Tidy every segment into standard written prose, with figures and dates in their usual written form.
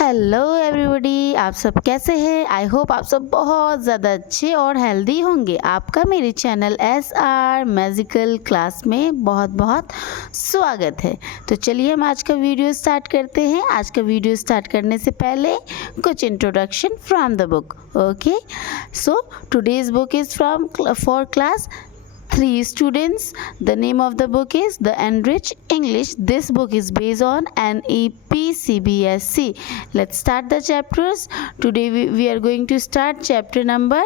Hello everybody, आप सब कैसे हैं। आई होप आप सब बहुत ज़्यादा अच्छे और हेल्दी होंगे। आपका मेरे चैनल SR मैजिकल क्लास में बहुत बहुत स्वागत है। तो चलिए हम आज का वीडियो स्टार्ट करते हैं। आज का वीडियो स्टार्ट करने से पहले कुछ introduction from the book. Okay, so today's book is from for class 3 students. The name of the book is The Enriched English. This book is based on NEP CBSE. Let's start the chapters. Today we are going to start chapter number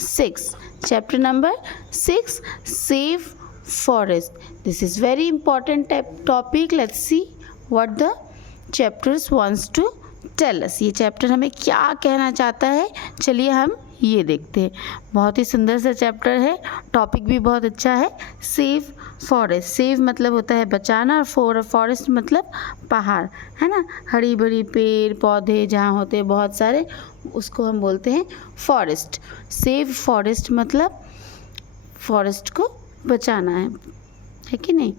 6. Chapter number 6, Save Forest. This is very important topic. Let's see what the chapters wants to tell us. ये chapter हमें क्या कहना चाहता है, चलिए हम ये देखते हैं। बहुत ही सुंदर सा चैप्टर है, टॉपिक भी बहुत अच्छा है। सेव फॉरेस्ट, सेव मतलब होता है बचाना और फॉरेस्ट मतलब पहाड़, है ना। हरी भरी पेड़ पौधे जहाँ होते हैं बहुत सारे, उसको हम बोलते हैं फॉरेस्ट। सेव फॉरेस्ट मतलब फॉरेस्ट को बचाना है कि नहीं।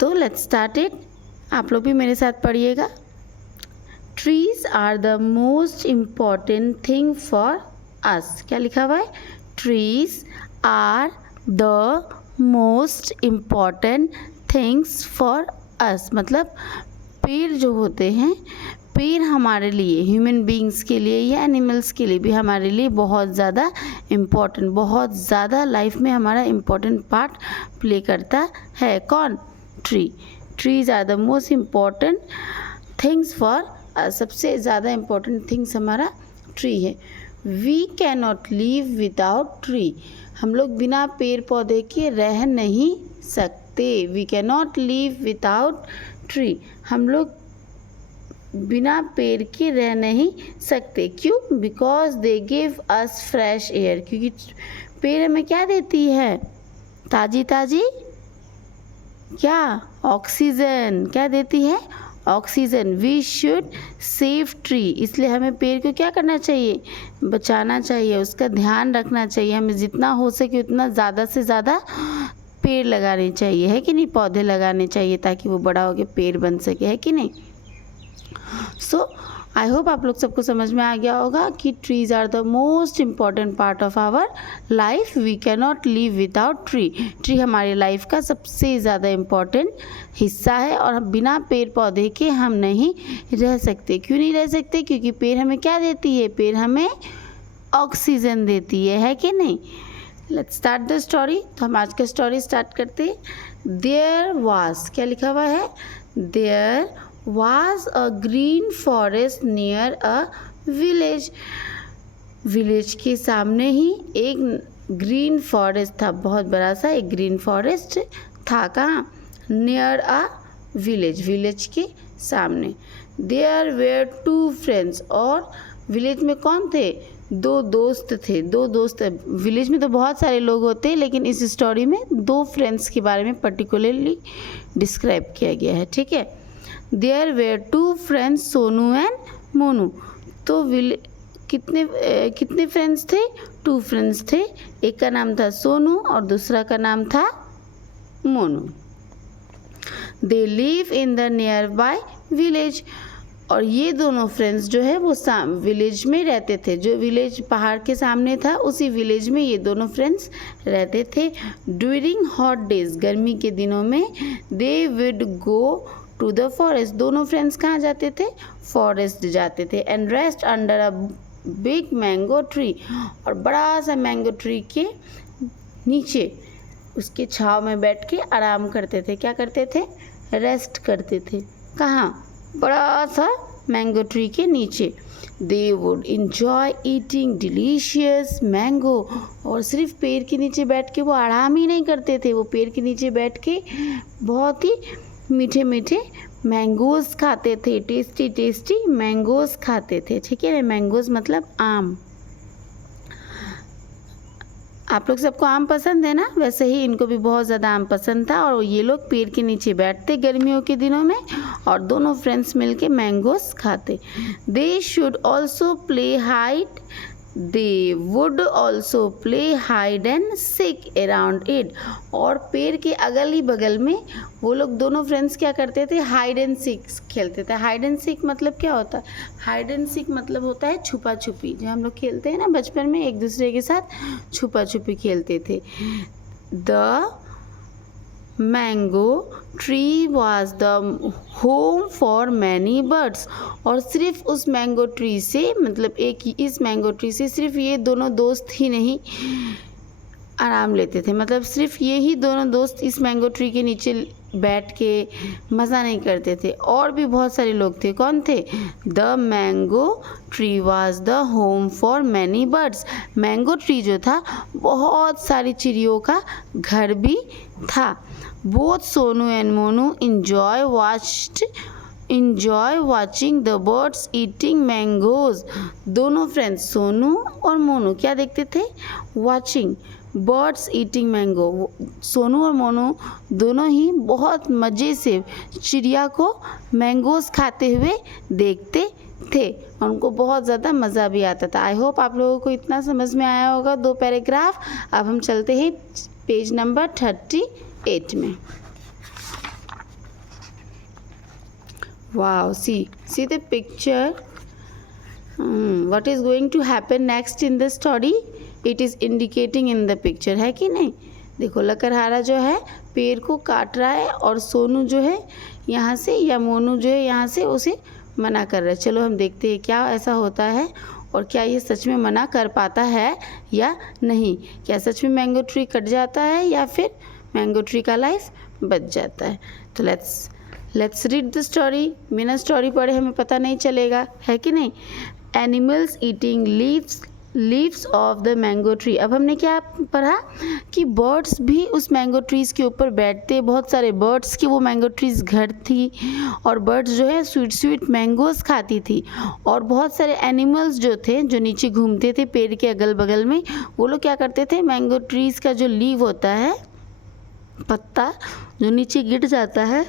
तो लेट्स स्टार्ट इट। आप लोग भी मेरे साथ पढ़िएगा। Trees are the most important thing for us. क्या लिखा हुआ है? Trees are the most important things for us. मतलब पेड़ जो होते हैं, पेड़ हमारे लिए, ह्यूमन बींग्स के लिए या एनिमल्स के लिए भी हमारे लिए बहुत ज़्यादा इम्पॉर्टेंट, बहुत ज़्यादा लाइफ में हमारा इम्पॉर्टेंट पार्ट प्ले करता है। कौन? Tree. Trees are the most important things for सबसे ज़्यादा इम्पोर्टेंट थिंग्स हमारा ट्री है। We can not live without tree. हम लोग बिना पेड़ पौधे के रह नहीं सकते। We can not live without tree. हम लोग बिना पेड़ के रह नहीं सकते। क्यों? Because they give us fresh air. क्योंकि पेड़ हमें क्या देती है? ताज़ी ताज़ी क्या? ऑक्सीजन। क्या देती है? Oxygen. We should save tree. इसलिए हमें पेड़ को क्या करना चाहिए? बचाना चाहिए, उसका ध्यान रखना चाहिए। हमें जितना हो सके उतना ज़्यादा से ज़्यादा पेड़ लगाने चाहिए, है कि नहीं। पौधे लगाने चाहिए ताकि वो बड़ा होकर पेड़ बन सके, है कि नहीं। सो आई होप आप लोग सबको समझ में आ गया होगा कि trees are the most important part of our life. We can not live without tree. Tree हमारी लाइफ का सबसे ज़्यादा इम्पॉर्टेंट हिस्सा है और बिना पेड़ पौधे के हम नहीं रह सकते। क्यों नहीं रह सकते? क्योंकि पेड़ हमें क्या देती है? पेड़ हमें ऑक्सीजन देती है कि नहीं। Let's start the story. तो हम आज का स्टोरी स्टार्ट करते हैं। देयर वाज, क्या लिखा हुआ है? There was a green forest near a village. Village के सामने ही एक ग्रीन फॉरेस्ट था, बहुत बड़ा सा एक ग्रीन फॉरेस्ट था। कहाँ? नियर अ विलेज, विलेज के सामने। There were 2 friends. और विलेज में कौन थे? 2 दोस्त थे। 2 दोस्त। विलेज में तो बहुत सारे लोग होते हैं, लेकिन इस स्टोरी में 2 फ्रेंड्स के बारे में पर्टिकुलरली डिस्क्राइब किया गया है, ठीक है। There were 2 friends, Sonu and Monu. तो कितने फ्रेंड्स थे? 2 फ्रेंड्स थे। एक का नाम था सोनू और दूसरा का नाम था Monu. They live in the near by village. और ये दोनों फ्रेंड्स जो है वो विलेज में रहते थे। जो विलेज पहाड़ के सामने था, उसी विलेज में ये दोनों फ्रेंड्स रहते थे। ड्यूरिंग हॉट डेज, गर्मी के दिनों में, they would go to the forest. दोनों फ्रेंड्स कहाँ जाते थे? फॉरेस्ट जाते थे। And rest under a big mango tree. और बड़ा सा मैंगो ट्री के नीचे, उसके छाँव में बैठ के आराम करते थे। क्या करते थे? रेस्ट करते थे। कहाँ? बड़ा सा मैंगो ट्री के नीचे। They would enjoy eating delicious mango. और सिर्फ पेड़ के नीचे बैठ के वो आराम ही नहीं करते थे, वो पेड़ के नीचे बैठ के बहुत ही मीठे मीठे मैंगोज़ खाते थे। टेस्टी टेस्टी मैंगोज़ खाते थे, ठीक है। मैंगोज़ मतलब आम। आप लोग सबको आम पसंद है ना? वैसे ही इनको भी बहुत ज़्यादा आम पसंद था और ये लोग पेड़ के नीचे बैठते गर्मियों के दिनों में और दोनों फ्रेंड्स मिलके मैंगोज़ खाते। They should also play hide They would also play hide and seek around it. और पेड़ के अगल ही बगल में वो लोग दोनों फ्रेंड्स क्या करते थे, हाइड एंड सीक खेलते थे। हाइड एंड सीक मतलब क्या होता है? हाइड एंड सीक मतलब होता है छुपा छुपी, जो हम लोग खेलते हैं ना बचपन में, एक दूसरे के साथ छुपा छुपी खेलते थे। The mango tree was the home for many birds. और सिर्फ उस मैंगो ट्री से, मतलब इस मैंगो ट्री से सिर्फ ये दोनों दोस्त ही नहीं आराम लेते थे, मतलब सिर्फ ये ही दोनों दोस्त इस मैंगो ट्री के नीचे बैठ के मज़ा नहीं करते थे, और भी बहुत सारे लोग थे। कौन थे? The mango tree was the home for many birds. Mango tree जो था बहुत सारी चिड़ियों का घर भी था। Both Sonu and Monu enjoy watching the birds eating mangoes। दोनों फ्रेंड्स सोनू और मोनू क्या देखते थे? watching birds eating mango। Sonu और मोनू दोनों ही बहुत मज़े से चिड़िया को मैंगोज खाते हुए देखते थे, और उनको बहुत ज़्यादा मज़ा भी आता था। आई होप आप लोगों को इतना समझ में आया होगा 2 पैराग्राफ। अब हम चलते हैं पेज नंबर 38 में। Wow, see the picture. What is going to happen next in the story? It is indicating in the picture, है कि नहीं? देखो लकड़हारा जो है पेड़ को काट रहा है, और सोनू जो है यहाँ से, या मोनू जो है यहाँ से उसे मना कर रहा है। चलो हम देखते हैं क्या ऐसा होता है, और क्या ये सच में मना कर पाता है या नहीं। क्या सच में मैंगो ट्री कट जाता है, या फिर मैंगो ट्री का लाइफ बच जाता है? तो लेट्स रीड द स्टोरी। बिना स्टोरी पढ़े हमें पता नहीं चलेगा, है कि नहीं? Animals eating leaves of the mango tree. अब हमने क्या पढ़ा कि बर्ड्स भी उस मैंगो ट्रीज़ के ऊपर बैठते, बहुत सारे बर्ड्स की वो मैंगो ट्रीज़ घर थी, और बर्ड्स जो है स्वीट स्वीट मैंगोज़ खाती थी। और बहुत सारे एनिमल्स जो थे, जो नीचे घूमते थे पेड़ के अगल बगल में, वो लोग क्या करते थे? मैंगो ट्रीज़ का जो लीव होता है, पत्ता जो नीचे गिर जाता है,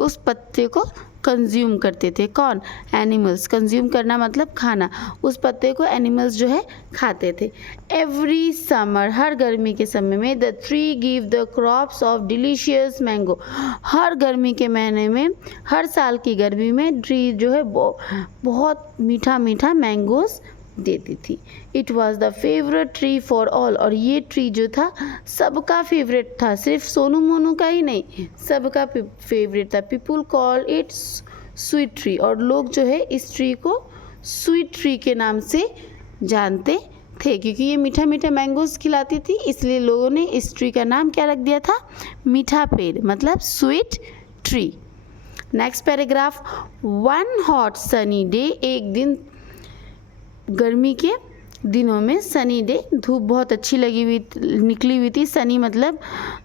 उस पत्ते को कंज्यूम करते थे। कौन? एनिमल्स। कंज्यूम करना मतलब खाना। उस पत्ते को एनिमल्स जो है खाते थे। एवरी समर, हर गर्मी के समय में, the tree give the crops of delicious mango. हर गर्मी के महीने में, हर साल की गर्मी में ट्री जो है बहुत मीठा मीठा मैंगोज देती थी। It was the favourite tree for all. और ये ट्री जो था सबका फेवरेट था, सिर्फ सोनू मोनू का ही नहीं, सबका फेवरेट था। People call it sweet tree. और लोग जो है इस ट्री को स्वीट ट्री के नाम से जानते थे, क्योंकि ये मीठा मीठा मैंगोज खिलाती थी, इसलिए लोगों ने इस ट्री का नाम क्या रख दिया था? मीठा पेड़, मतलब sweet tree. Next paragraph. One hot sunny day. एक दिन गर्मी के दिनों में, सनी डे, धूप बहुत अच्छी निकली हुई थी। सनी मतलब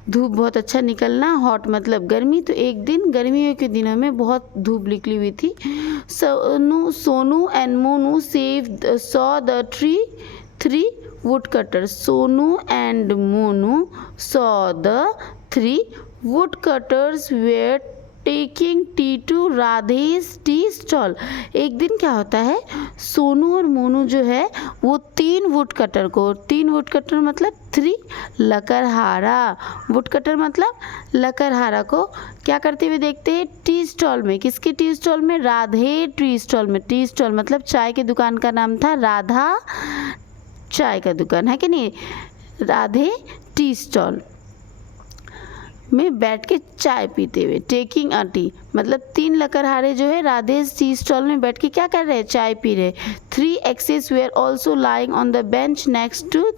धूप बहुत अच्छा निकलना, हॉट मतलब गर्मी। तो एक दिन गर्मियों के दिनों में बहुत धूप निकली हुई थी। Sonu and Monu saw the three wood cutters. Sonu and Monu saw the 3 wood cutters were taking tea to Radhe's tea stall. एक दिन क्या होता है, सोनू और मोनू जो है वो 3 वुड कटर को, 3 वुड कटर मतलब 3 लकड़हारा, वुड कटर मतलब लकड़हारा को क्या करते हुए देखते हैं? टी स्टॉल में। किसके टी स्टॉल में? राधे टी स्टॉल में। टी स्टॉल मतलब चाय की दुकान का नाम था, राधा चाय का दुकान, है कि नहीं? राधे टी स्टॉल में बैठ के चाय पीते हुए। टेकिंग अ टी मतलब 3 लकड़हारे जो है राधे टी स्टॉल में बैठ के क्या कर रहे हैं? चाय पी रहे। 3 axes were also lying on the bench next to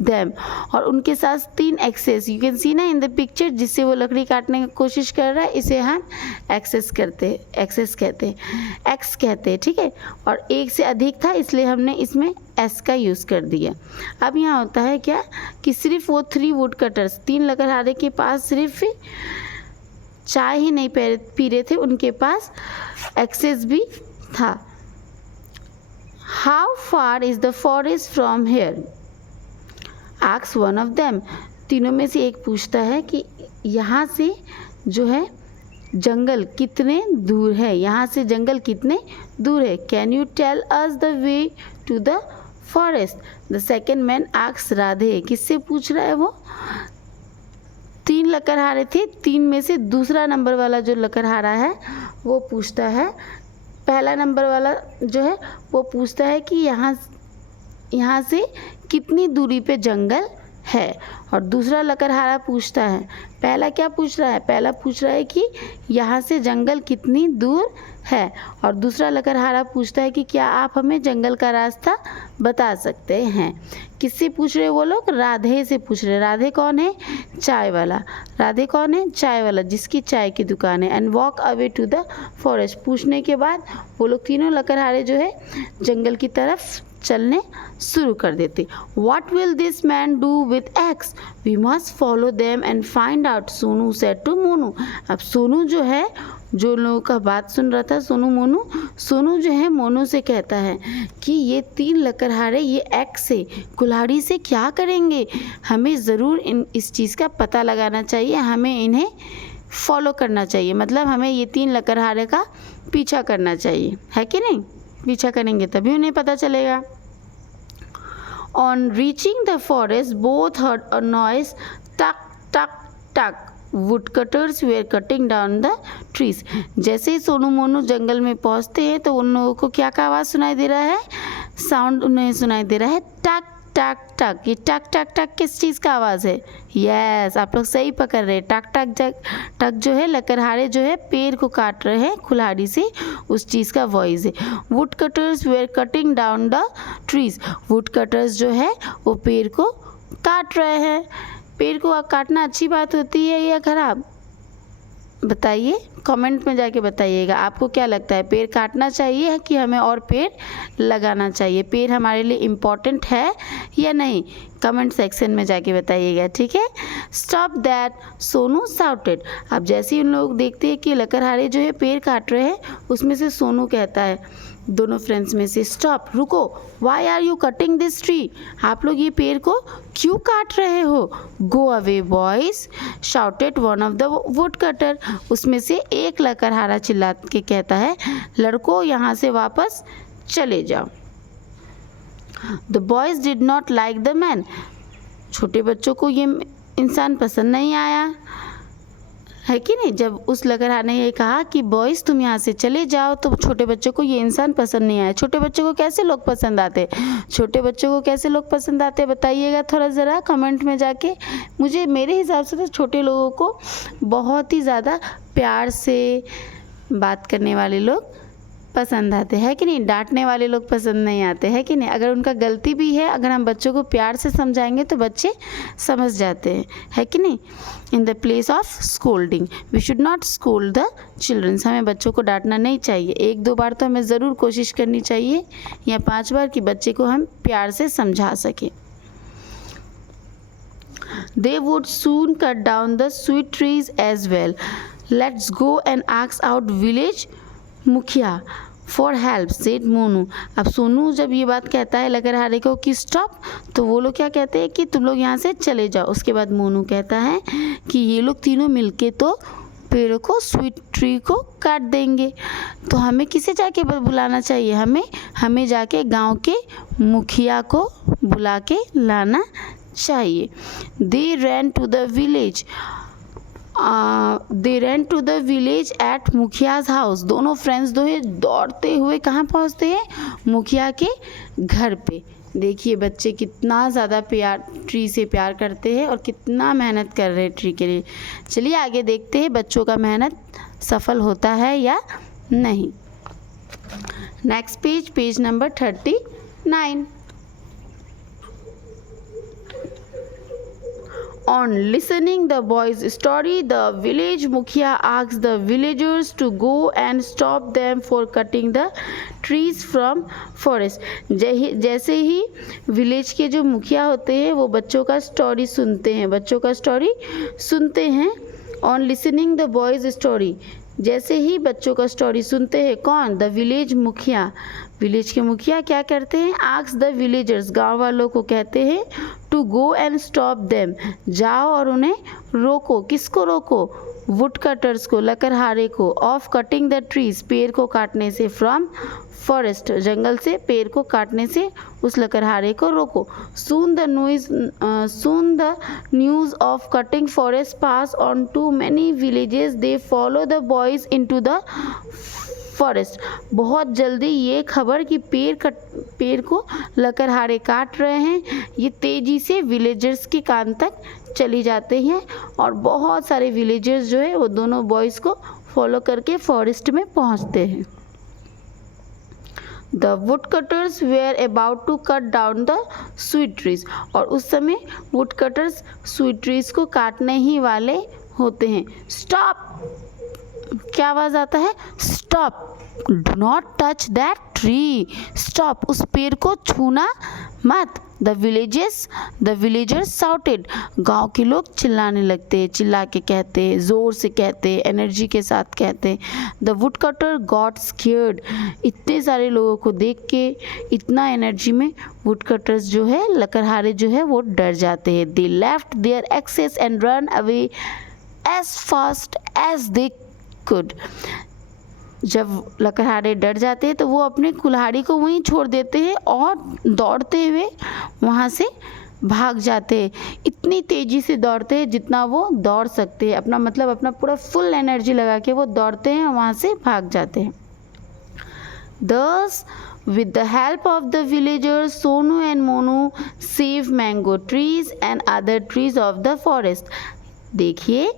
them. और उनके साथ 3 एक्सेस, यू कैन सी ना इन द पिक्चर, जिससे वो लकड़ी काटने की कोशिश कर रहा है, इसे हम एक्सेस कहते हैं, एक्स कहते हैं, ठीक है। और एक से अधिक था, इसलिए हमने इसमें एस का यूज़ कर दिया। अब यहाँ होता है क्या कि सिर्फ वो 3 वुड कटर्स, 3 लकड़हारे के पास सिर्फ चाय ही नहीं पी रहे थे, उनके पास एक्सेस भी था। How far is the forest from here? Asks one of them. तीनों में से एक पूछता है कि यहाँ से जो है जंगल कितने दूर है, यहाँ से जंगल कितने दूर है। Can you tell us the way to the forest. The second man asks Radhe, किससे पूछ रहा है वो? 3 लकड़हारे थे, 3 में से दूसरा नंबर वाला जो लकड़हारा है वो पूछता है, पहला नंबर वाला जो है वो पूछता है कि यहाँ से कितनी दूरी पे जंगल है, और दूसरा लकड़हारा पूछता है, पहला क्या पूछ रहा है? पहला पूछ रहा है कि यहाँ से जंगल कितनी दूर है, और दूसरा लकड़हारा पूछता है कि क्या आप हमें जंगल का रास्ता बता सकते हैं। किससे पूछ रहे वो लोग? राधे से पूछ रहे। राधे कौन है? चाय वाला। राधे कौन है? चाय वाला, जिसकी चाय की दुकान है। And walk away to the forest. पूछने के बाद वो लोग तीनों लकड़हारे जो है जंगल की तरफ चलने शुरू कर देते। What will this man do with X? We must follow them and find out, Sonu said to Monu. अब सोनू जो है, जो लोगों का बात सुन रहा था, सोनू जो है मोनू से कहता है कि ये 3 लकड़हारे ये X से, कुल्हाड़ी से क्या करेंगे? हमें ज़रूर इस चीज़ का पता लगाना चाहिए, हमें इन्हें फॉलो करना चाहिए, मतलब हमें ये 3 लकड़हारे का पीछा करना चाहिए, है कि नहीं? पीछा करेंगे तभी उन्हें पता चलेगा। On reaching the forest, both heard a noise, tuck tuck tuck. Woodcutters were cutting down the trees. जैसे ही सोनू मोनू जंगल में पहुंचते हैं तो उन लोगों को क्या का आवाज़ सुनाई दे रहा है? साउंड उन्हें सुनाई दे रहा है टक टक टक। ये टक टक टक किस चीज़ का आवाज़ है? यस, आप लोग सही पकड़ रहे हैं। टक टक टक टक जो है लकड़हारे जो है पेड़ को काट रहे हैं कुल्हाड़ी से, उस चीज़ का वॉइस है। Wood cutters were cutting down the trees. Wood cutters जो है वो पेड़ को काट रहे हैं। पेड़ को काटना अच्छी बात होती है या खराब? बताइए, कमेंट में जाके बताइएगा। आपको क्या लगता है, पेड़ काटना चाहिए कि हमें और पेड़ लगाना चाहिए? पेड़ हमारे लिए इम्पॉर्टेंट है या नहीं? कमेंट सेक्शन में जाके बताइएगा, ठीक है। Stop that, Sonu shouted. अब जैसे ही उन लोग देखते हैं कि लकड़हारे जो है पेड़ काट रहे हैं, उसमें से सोनू कहता है दोनों फ्रेंड्स में से, स्टॉप, रुको, why are you cutting this tree? आप लोग ये पेड़ को क्यों काट रहे हो? Go away boys, shouted one of the wood cutter. उसमें से एक लकड़हारा चिल्ला के कहता है, लड़कों यहाँ से वापस चले जाओ। The boys did not like the man. छोटे बच्चों को ये इंसान पसंद नहीं आया, है कि नहीं? जब उस लकड़हारे ने ये कहा कि बॉयज़ तुम यहाँ से चले जाओ, तो छोटे बच्चों को ये इंसान पसंद नहीं आया। छोटे बच्चों को कैसे लोग पसंद आते? छोटे बच्चों को कैसे लोग पसंद आते बताइएगा थोड़ा ज़रा कमेंट में जाके। मेरे हिसाब से तो छोटे लोगों को बहुत ही ज़्यादा प्यार से बात करने वाले लोग पसंद आते हैं कि नहीं? डांटने वाले लोग पसंद नहीं आते, है कि नहीं? अगर उनका गलती भी है, अगर हम बच्चों को प्यार से समझाएंगे तो बच्चे समझ जाते हैं, है कि नहीं? In the place of scolding, we should not scold the childrens. हमें बच्चों को डांटना नहीं चाहिए। 1-2 बार तो हमें ज़रूर कोशिश करनी चाहिए, या 5 बार, कि बच्चे को हम प्यार से समझा सकें। They would soon cut down the sweet trees as well. Let's go and ask out village मुखिया फॉर हेल्प, सेड मोनू। अब सोनू जब ये बात कहता है लकड़हारे को कि स्टॉप, तो वो लोग क्या कहते हैं कि तुम लोग यहाँ से चले जाओ। उसके बाद मोनू कहता है कि ये लोग तीनों मिलके तो पेड़ों को, स्वीट ट्री को काट देंगे, तो हमें किसे जाके बुलाना चाहिए? हमें जाके गांव के मुखिया को बुला के लाना चाहिए। They ran to the village at Mukhiya's house. दोनों फ्रेंड्स दौड़ते हुए कहाँ पहुँचते हैं? मुखिया के घर पे। देखिए बच्चे कितना ज़्यादा ट्री से प्यार करते हैं और कितना मेहनत कर रहे हैं ट्री के लिए। चलिए आगे देखते हैं बच्चों का मेहनत सफल होता है या नहीं। Next page number 39। On listening the boys' story, the village mukhia asked the villagers to go and stop them for cutting the trees from forest. जैसे ही विलेज के जो मुखिया होते हैं वो बच्चों का स्टोरी सुनते हैं। On listening the boys' story, जैसे ही बच्चों का स्टोरी सुनते हैं, कौन? द विलेज मुखिया। विलेज के मुखिया क्या करते हैं? आस्क द विलेजर्स, गांव वालों को कहते हैं, to go and stop them, जाओ और उन्हें रोको। किसको रोको? वुड कटर्स को, लकड़हारे को, ऑफ कटिंग द ट्रीज, पेड़ को काटने से, फ्रॉम फॉरेस्ट, जंगल से पेड़ को काटने से उस लकड़हारे को रोको। Soon the news of cutting forest pass on to many villages, they follow the boys into the forest. बहुत जल्दी ये खबर कि पेड़ को लकड़हारे काट रहे हैं, ये तेज़ी से विलेजर्स के कान तक चली जाते हैं और बहुत सारे विलेजर्स जो है वो दोनों बॉयज़ को फॉलो करके फॉरेस्ट में पहुंचते हैं। The woodcutters were about to cut down the sweet trees, और उस समय woodcutters sweet trees को काटने ही वाले होते हैं। Stop! क्या आवाज़ आता है? Stop! Do not touch that tree. Stop! उस पेड़ को छूना मत। The villagers shouted. गांव के लोग चिल्लाने लगते हैं, चिल्ला के कहते हैं, ज़ोर से कहते हैं, एनर्जी के साथ कहते हैं। The woodcutter got scared. इतने सारे लोगों को देख के, इतना एनर्जी में woodcutters जो है, लकड़हारे जो है वो डर जाते हैं। They left their axes and ran away as fast as they could. जब लकड़हारे डर जाते हैं तो वो अपने कुल्हाड़ी को वहीं छोड़ देते हैं और दौड़ते हुए वहाँ से भाग जाते हैं। इतनी तेज़ी से दौड़ते हैं जितना वो दौड़ सकते हैं, अपना पूरा फुल एनर्जी लगा के वो दौड़ते हैं और वहाँ से भाग जाते हैं। Thus, with the help of the villagers, Sonu and Monu save mango trees and other trees of the forest. देखिए,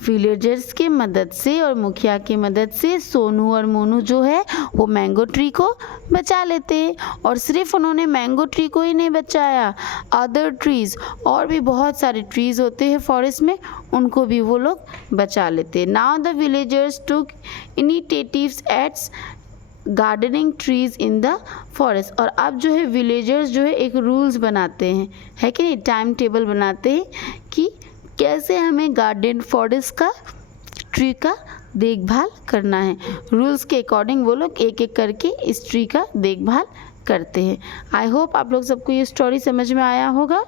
विलेजर्स के मदद से और मुखिया की मदद से सोनू और मोनू जो है वो मैंगो ट्री को बचा लेते हैं। और सिर्फ उन्होंने मैंगो ट्री को ही नहीं बचाया, अदर ट्रीज़, और भी बहुत सारे ट्रीज़ होते हैं फॉरेस्ट में, उनको भी वो लोग बचा लेते हैं। Now the villagers took initiatives its gardening trees in the forest. और अब जो है विलेजर्स जो है एक रूल्स बनाते हैं, है कि नहीं, टाइम टेबल बनाते हैं कि कैसे हमें गार्डन फॉरेस्ट का ट्री का देखभाल करना है। रूल्स के अकॉर्डिंग वो लोग एक एक करके इस ट्री का देखभाल करते हैं। आई होप आप लोग सबको ये स्टोरी समझ में आया होगा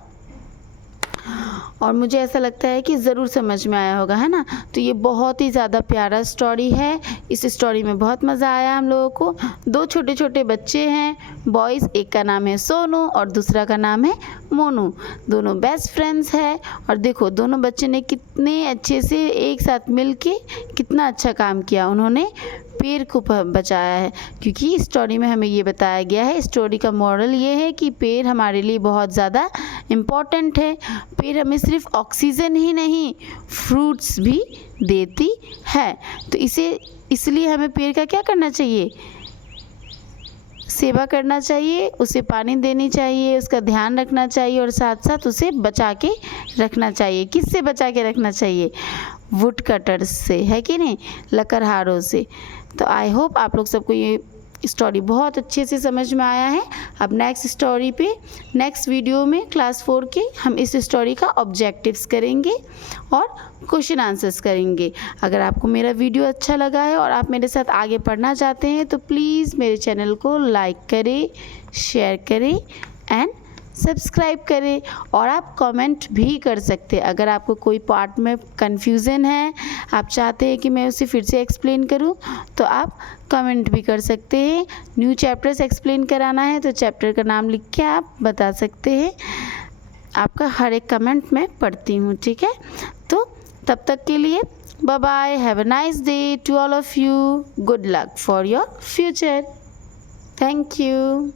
और मुझे ऐसा लगता है कि ज़रूर समझ में आया होगा, है ना। तो ये बहुत ही ज़्यादा प्यारा स्टोरी है। इस स्टोरी में बहुत मज़ा आया हम लोगों को। दो छोटे छोटे बच्चे हैं बॉयज़, एक का नाम है सोनू और दूसरा का नाम है मोनू। दोनों बेस्ट फ्रेंड्स हैं और देखो दोनों बच्चे ने कितने अच्छे से एक साथ मिल के कितना अच्छा काम किया। उन्होंने पेड़ को बचाया है, क्योंकि स्टोरी में हमें ये बताया गया है, स्टोरी का मॉरल ये है कि पेड़ हमारे लिए बहुत ज़्यादा इम्पॉर्टेंट है। पेड़ हमें सिर्फ ऑक्सीजन ही नहीं, फ्रूट्स भी देती है। तो इसलिए हमें पेड़ का क्या करना चाहिए? सेवा करना चाहिए, उसे पानी देनी चाहिए, उसका ध्यान रखना चाहिए और साथ साथ उसे बचा के रखना चाहिए। किससे बचा के रखना चाहिए? वुड कटर्स से, है कि नहीं, लकड़हारों से। तो आई होप आप लोग सबको ये स्टोरी बहुत अच्छे से समझ में आया है। अब नेक्स्ट स्टोरी पे नेक्स्ट वीडियो में क्लास 4 के हम इस स्टोरी का ऑब्जेक्टिव्स करेंगे और क्वेश्चन आंसर्स करेंगे। अगर आपको मेरा वीडियो अच्छा लगा है और आप मेरे साथ आगे पढ़ना चाहते हैं तो प्लीज़ मेरे चैनल को लाइक करें, शेयर करें एंड सब्सक्राइब करें। और आप कमेंट भी कर सकते हैं। अगर आपको कोई पार्ट में कन्फ्यूज़न है, आप चाहते हैं कि मैं उसे फिर से एक्सप्लेन करूं, तो आप कमेंट भी कर सकते हैं। न्यू चैप्टर्स एक्सप्लेन कराना है तो चैप्टर का नाम लिख के आप बता सकते हैं। आपका हर एक कमेंट मैं पढ़ती हूँ, ठीक है। तो तब तक के लिए bye bye, have a nice day to all of you, good luck for your future, thank you.